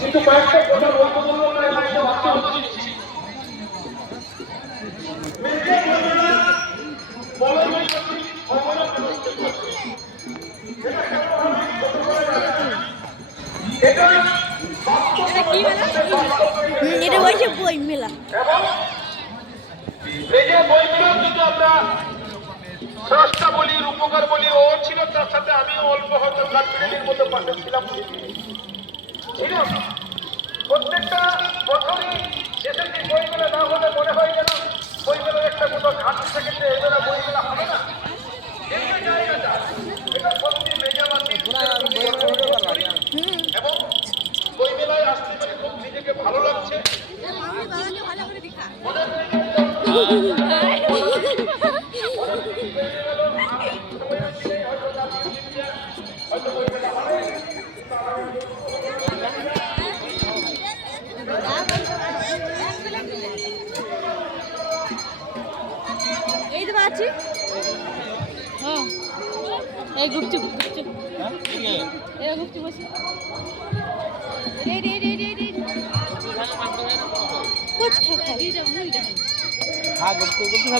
কিন্তু কয়েকটা কথা বলতে এটা হয়েছে বই মেলা। এই যে বই মেলার যদি আমরা স্রষ্টা বলি, উপকার বলি, ও ছিল, তার সাথে আমি অল্প হয়তো গার্জেনের মতো পাশে ছিলাম। প্রত্যেকটা বছরই এসএসসি বই মেলা না হলে মনে হয় যেন বই মেলার একটা কোথাও ঘাটতি থেকেছে, এবার বই মেলা হবে না। এই যে জায়গাটা এটা সত্যি মেজাবাসী এবং বই মেলায় আসতে পেরে খুব নিজেকে ভালো লাগছে। এই তো আছি। হ্যাঁ এই গুপচুপ গুপচুপ এই গুপচুপ আছে। कुछ खा खा